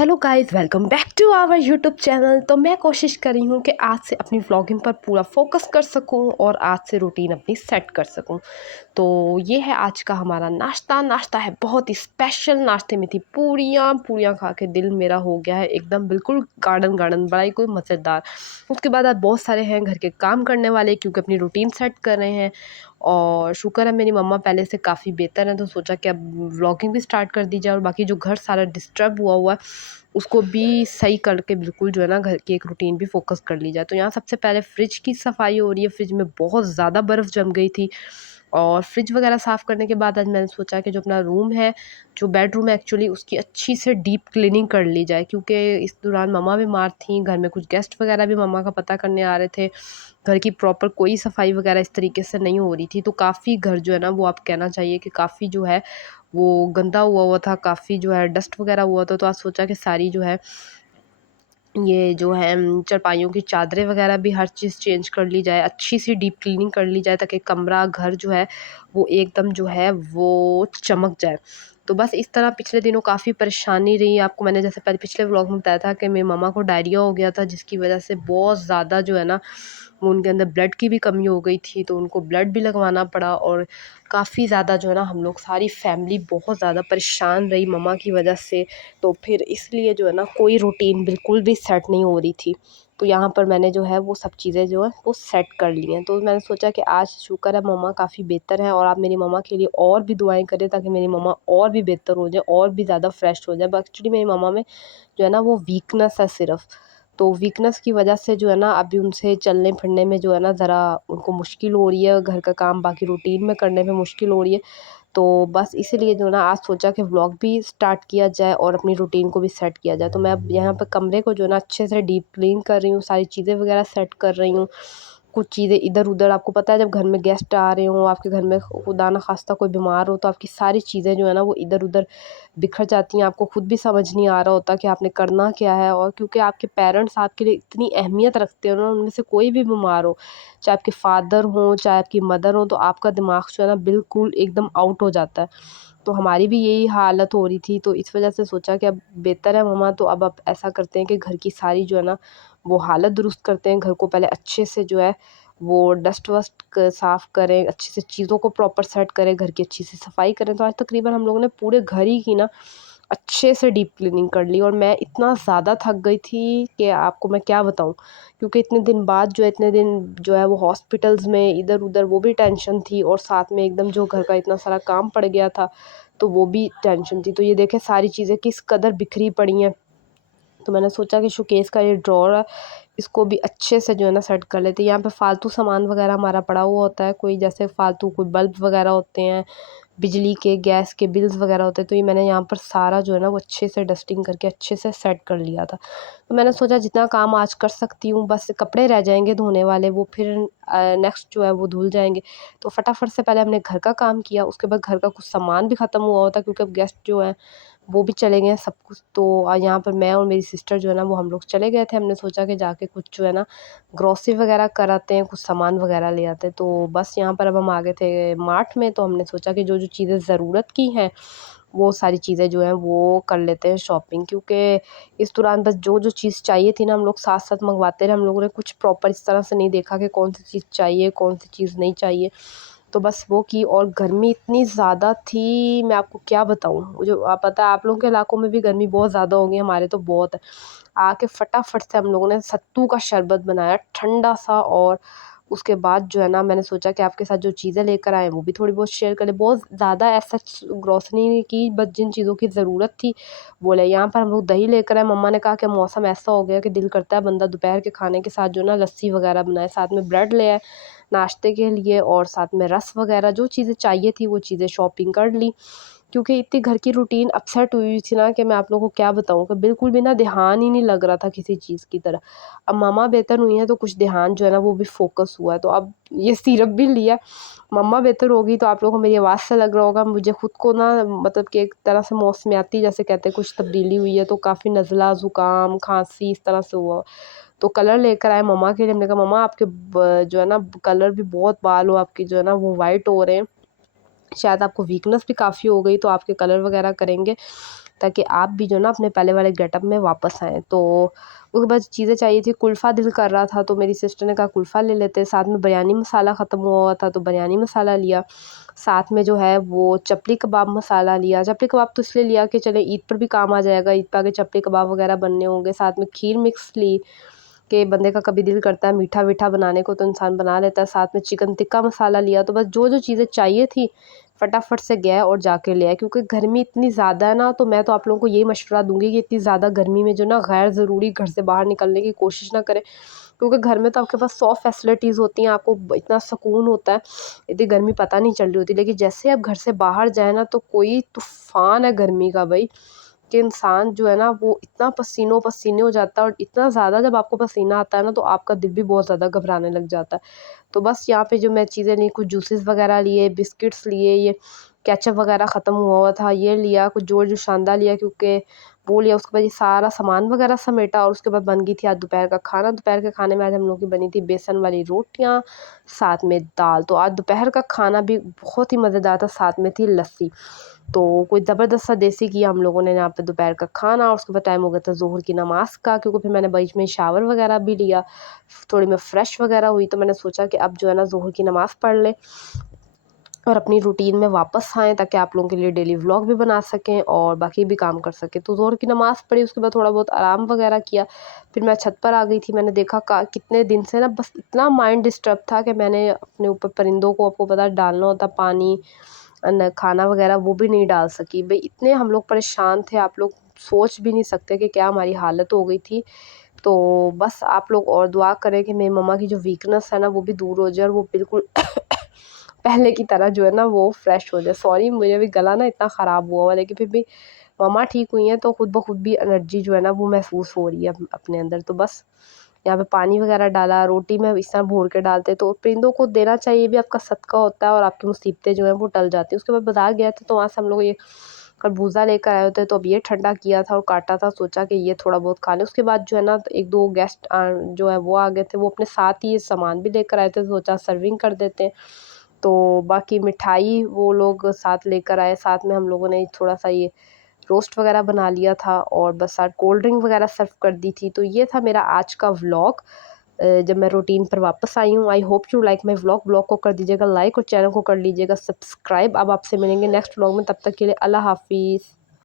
Hello guys, welcome back to our YouTube channel. तो मैं कोशिश कर रही हूँ कि आज से अपनी व्लॉगिंग पर पूरा फोकस कर सकूँ और आज से रूटीन अपनी सेट कर सकूँ। तो ये है आज का हमारा नाश्ता। नाश्ता है बहुत ही स्पेशल। नाश्ते में थी पूरियाँ। पूरियाँ खा के दिल मेरा हो गया है एकदम बिल्कुल गार्डन गार्डन, बड़ा ही कोई मज़ेदार। उसके बाद आज बहुत सारे हैं घर के काम करने वाले, क्योंकि अपनी रूटीन सेट कर रहे हैं। और शुक्र है मेरी मम्मा पहले से काफ़ी बेहतर है, तो सोचा कि अब व्लॉगिंग भी स्टार्ट कर दी जाए और बाकी जो घर सारा डिस्टर्ब हुआ हुआ है उसको भी सही करके बिल्कुल जो है ना घर की एक रूटीन भी फ़ोकस कर ली जाए। तो यहाँ सबसे पहले फ्रिज की सफाई हो रही है। फ्रिज में बहुत ज़्यादा बर्फ़ जम गई थी और फ्रिज वगैरह साफ़ करने के बाद आज मैंने सोचा कि जो अपना रूम है, जो बेडरूम है एक्चुअली, उसकी अच्छी से डीप क्लीनिंग कर ली जाए, क्योंकि इस दौरान मम्मा बीमार थी। घर में कुछ गेस्ट वगैरह भी मम्मा का पता करने आ रहे थे। घर की प्रॉपर कोई सफाई वगैरह इस तरीके से नहीं हो रही थी, तो काफ़ी घर जो है ना वो आप कहना चाहिए कि काफ़ी जो है वो गंदा हुआ हुआ था, काफ़ी जो है डस्ट वगैरह हुआ था। तो आज सोचा कि सारी जो है ये जो है चारपाइयों की चादरें वगैरह भी हर चीज़ चेंज कर ली जाए, अच्छी सी डीप क्लीनिंग कर ली जाए, ताकि कमरा घर जो है वो एकदम जो है वो चमक जाए। तो बस इस तरह पिछले दिनों काफ़ी परेशानी रही। आपको मैंने जैसे पहले पिछले व्लॉग में बताया था कि मेरी मम्मा को डायरिया हो गया था, जिसकी वजह से बहुत ज़्यादा जो है ना वो उनके अंदर ब्लड की भी कमी हो गई थी, तो उनको ब्लड भी लगवाना पड़ा। और काफ़ी ज़्यादा जो है ना हम लोग सारी फैमिली बहुत ज़्यादा परेशान रही मम्मा की वजह से। तो फिर इसलिए जो है ना कोई रूटीन बिल्कुल भी सेट नहीं हो रही थी। तो यहाँ पर मैंने जो है वो सब चीज़ें जो है वो सेट कर ली हैं। तो मैंने सोचा कि आज शुक्र है मम्मा काफ़ी बेहतर है, और आप मेरी मम्मा के लिए और भी दुआएं करें ताकि मेरी मम्मा और भी बेहतर हो जाए और भी ज़्यादा फ्रेश हो जाए। एक्चुअली मेरी मम्मा में जो है ना वो वीकनेस है सिर्फ। तो वीकनेस की वजह से जो है ना अभी उनसे चलने फिरने में जो है ना ज़रा उनको मुश्किल हो रही है, घर का काम बाकी रूटीन में करने में मुश्किल हो रही है। तो बस इसीलिए जो ना आज सोचा कि व्लॉग भी स्टार्ट किया जाए और अपनी रूटीन को भी सेट किया जाए। तो मैं अब यहाँ पर कमरे को जो है ना अच्छे से डीप क्लीन कर रही हूँ, सारी चीज़ें वगैरह सेट कर रही हूँ। कुछ चीज़ें इधर-उधर, आपको पता है जब घर में गेस्ट आ रहे हों, आपके घर में खुदा ना ख़ास्ता कोई बीमार हो, तो आपकी सारी चीज़ें जो है ना वो इधर-उधर बिखर जाती हैं। आपको खुद भी समझ नहीं आ रहा होता कि आपने करना क्या है। और क्योंकि आपके पेरेंट्स आपके लिए इतनी अहमियत रखते हैं ना, उनमें से कोई भी बीमार हो, चाहे आपके फादर हों, चाहे आपकी मदर हो, तो आपका दिमाग जो है ना बिल्कुल एकदम आउट हो जाता है। तो हमारी भी यही हालत हो रही थी, तो इस वज़ह से सोचा कि अब बेहतर है मम्मा, तो अब आप ऐसा करते हैं कि घर की सारी जो है ना वो हालत दुरुस्त करते हैं। घर को पहले अच्छे से जो है वो डस्ट वस्ट साफ़ करें, अच्छे से चीज़ों को प्रॉपर सेट करें, घर की अच्छी से सफाई करें। तो आज तकरीबन हम लोगों ने पूरे घर ही की ना अच्छे से डीप क्लीनिंग कर ली, और मैं इतना ज़्यादा थक गई थी कि आपको मैं क्या बताऊँ। क्योंकि इतने दिन बाद जो है, इतने दिन जो है वो हॉस्पिटल्स में इधर-उधर वो भी टेंशन थी, और साथ में एकदम जो घर का इतना सारा काम पड़ गया था, तो वो भी टेंशन थी। तो ये देखें सारी चीज़ें किस कदर बिखरी पड़ी हैं। तो मैंने सोचा कि शोकेस का ये ड्रॉअर है, इसको भी अच्छे से जो है ना सेट कर लेते हैं। यहाँ पे फ़ालतू सामान वगैरह हमारा पड़ा हुआ होता है, कोई जैसे फ़ालतू कोई बल्ब वगैरह होते हैं, बिजली के, गैस के बिल्स वगैरह होते हैं, तो ये मैंने यहाँ पर सारा जो है ना वो अच्छे से डस्टिंग करके अच्छे से सेट कर लिया था। तो मैंने सोचा जितना काम आज कर सकती हूँ, बस कपड़े रह जाएँगे धोने वाले, वो फिर नेक्स्ट जो है वो धुल जाएँगे। तो फटाफट से पहले हमने घर का काम किया, उसके बाद घर का कुछ सामान भी ख़त्म हुआ होता है, क्योंकि अब गेस्ट जो हैं वो भी चले गए हैं सब कुछ। तो यहाँ पर मैं और मेरी सिस्टर जो है ना वो हम लोग चले गए थे। हमने सोचा कि जाके कुछ जो है ना ग्रोसरी वगैरह कर आते हैं, कुछ सामान वगैरह ले आते हैं। तो बस यहाँ पर अब हम आ गए थे मार्ट में, तो हमने सोचा कि जो-जो चीज़ें ज़रूरत की हैं, वो सारी चीज़ें जो हैं वो कर लेते हैं शॉपिंग। क्योंकि इस दौरान बस जो-जो चीज़ चाहिए थी ना हम लोग साथ-साथ मँगवाते रहे। हम लोगों ने कुछ प्रॉपर इस तरह से नहीं देखा कि कौन-सी चीज़ चाहिए, कौन-सी चीज़ नहीं चाहिए। तो बस वो की, और गर्मी इतनी ज़्यादा थी, मैं आपको क्या बताऊँ। वो जो आप पता है आप लोगों के इलाकों में भी गर्मी बहुत ज़्यादा होगी, हमारे तो बहुत है। आके फटाफट से हम लोगों ने सत्तू का शरबत बनाया ठंडा-सा, और उसके बाद जो है ना मैंने सोचा कि आपके साथ जो चीज़ें लेकर आए हैं वो भी थोड़ी बहुत शेयर कर लें। बहुत ज़्यादा ऐसा ग्रॉसरी की, बस जिन चीज़ों की ज़रूरत थी वो ले। यहाँ पर हम लोग दही लेकर आए। मम्मा ने कहा कि मौसम ऐसा हो गया कि दिल करता है बंदा दोपहर के खाने के साथ जो है ना लस्सी वगैरह बनाए। साथ में ब्रेड ले आए नाश्ते के लिए, और साथ में रस वगैरह जो चीज़ें चाहिए थी वो चीज़ें शॉपिंग कर ली। क्योंकि इतनी घर की रूटीन अपसेट हुई थी ना कि मैं आप लोगों को क्या बताऊँ, कि बिल्कुल भी ना ध्यान ही नहीं लग रहा था किसी चीज़ की तरफ। अब मम्मा बेहतर हुई हैं तो कुछ ध्यान जो है ना वो भी फ़ोकस हुआ है। तो अब ये सिरप भी लिया, मम्मा बेहतर होगी तो आप लोगों को मेरी आवाज़ से लग रहा होगा, मुझे खुद को ना मतलब कि एक तरह से मौसमियाती जैसे कहते हैं कुछ तब्दीली हुई है, तो काफ़ी नज़ला, ज़ुकाम, खाँसी इस तरह से हुआ। तो कलर लेकर आए मम्मा के लिए। हमने कहा मम्मा आपके जो है ना कलर भी बहुत, बाल हो आपके जो है ना वो वाइट हो रहे हैं, शायद आपको वीकनेस भी काफ़ी हो गई तो आपके कलर वगैरह करेंगे ताकि आप भी जो ना अपने पहले वाले गेटअप में वापस आएँ। तो उसके बाद चीज़ें चाहिए थी, कुल्फ़ा दिल कर रहा था तो मेरी सिस्टर ने कहा कुल्फ़ा ले लेते हैं, साथ में बिरयानी मसाला ख़त्म हुआ था तो बिरयानी मसाला लिया, साथ में जो है वो चपली कबाब मसाला लिया। चपली कबाब तो इसलिए लिया कि चले ईद पर भी काम आ जाएगा, ईद पे आगे चपली कबाब वगैरह बनने होंगे। साथ में खीर मिक्स ली कि बंदे का कभी दिल करता है मीठा-वीठा बनाने को तो इंसान बना लेता है। साथ में चिकन टिक्का मसाला लिया, तो बस जो-जो चीज़ें चाहिए थी फटाफट से गए और जाके ले आए, क्योंकि गर्मी इतनी ज़्यादा है ना, तो मैं तो आप लोगों को यही मशवरा दूँगी कि इतनी ज़्यादा गर्मी में जो ना गैर ज़रूरी घर से बाहर निकलने की कोशिश ना करें, क्योंकि घर में तो आपके पास 100 फैसिलिटीज़ होती हैं, आपको इतना सुकून होता है, इतनी गर्मी पता नहीं चल रही होती। लेकिन जैसे ही आप घर से बाहर जाएँ ना, तो कोई तूफ़ान है गर्मी का भई, कि इंसान जो है ना वो इतना पसीनो-पसीने हो जाता है, और इतना ज़्यादा जब आपको पसीना आता है ना तो आपका दिल भी बहुत ज़्यादा घबराने लग जाता है। तो बस यहाँ पे जो मैं चीज़ें ली, कुछ जूसेस वगैरह लिए, बिस्किट्स लिए, ये केचअप वगैरह ख़त्म हुआ हुआ था ये लिया, कुछ जोर जोशानदा लिया क्योंकि वो लिया। उसके बाद ये सारा सामान वगैरह समेटा, और उसके बाद बन गई थी आज दोपहर का खाना। दोपहर के खाने में आज हम लोगों की बनी थी बेसन वाली रोटियाँ, साथ में दाल। तो आज दोपहर का खाना भी बहुत ही मज़ेदार था, साथ में थी लस्सी। तो कोई ज़बरदस्त सा देसी किया हम लोगों ने यहाँ पे दोपहर का खाना, और उसके बाद टाइम हो गया था ज़ोहर की नमाज़ का, क्योंकि फिर मैंने बीच में शावर वगैरह भी लिया, थोड़ी मैं फ्रेश वगैरह हुई, तो मैंने सोचा कि अब जो है ना ज़ोहर की नमाज़ पढ़ लें और अपनी रूटीन में वापस आएँ, ताकि आप लोगों के लिए डेली व्लॉग भी बना सकें और बाकी भी काम कर सकें। तो ज़ोहर की नमाज़ पढ़ी, उसके बाद थोड़ा बहुत आराम वगैरह किया। फिर मैं छत पर आ गई थी, मैंने देखा का कितने दिन से ना बस इतना माइंड डिस्टर्ब था कि मैंने अपने ऊपर परिंदों को, आपको पता है, डालना होता पानी, न खाना वगैरह, वो भी नहीं डाल सकी। भई इतने हम लोग परेशान थे, आप लोग सोच भी नहीं सकते कि क्या हमारी हालत हो गई थी। तो बस आप लोग और दुआ करें कि मेरी मम्मा की जो वीकनेस है ना वो भी दूर हो जाए, और वो बिल्कुल पहले की तरह जो है ना वो फ्रेश हो जाए। सॉरी, मुझे भी गला ना इतना ख़राब हुआ हुआ है, लेकिन फिर भी मम्मा ठीक हुई हैं तो खुद ब खुद भी एनर्जी जो है ना वो महसूस हो रही है अपने अंदर। तो बस यहाँ पे पानी वगैरह डाला, रोटी में इस तरह भूर के डालते तो परिंदों को देना चाहिए, ये भी आपका सदका होता है और आपकी मुसीबतें जो हैं वो टल जाती हैं। उसके बाद बाज़ार गया था तो वहाँ से हम लोग ये खरबूजा लेकर आए होते, तो अब ये ठंडा किया था और काटा था, सोचा कि ये थोड़ा बहुत खा लें। उसके बाद जो है ना 1-2 गेस्ट जो है वो आ गए थे, वो अपने साथ ही ये सामान भी लेकर आए थे, सोचा सर्विंग कर देते हैं। तो बाकी मिठाई वो लोग साथ लेकर आए, साथ में हम लोगों ने थोड़ा-सा ये रोस्ट वगैरह बना लिया था, और बस साथ कोल्ड ड्रिंक वगैरह सर्व कर दी थी। तो ये था मेरा आज का व्लॉग, जब मैं रूटीन पर वापस आई हूँ। I hope you like my vlog. Vlog को कर दीजिएगा लाइक और चैनल को कर लीजिएगा सब्सक्राइब। अब आपसे मिलेंगे नेक्स्ट व्लॉग में, तब तक के लिए अल्लाह हाफ़िज़।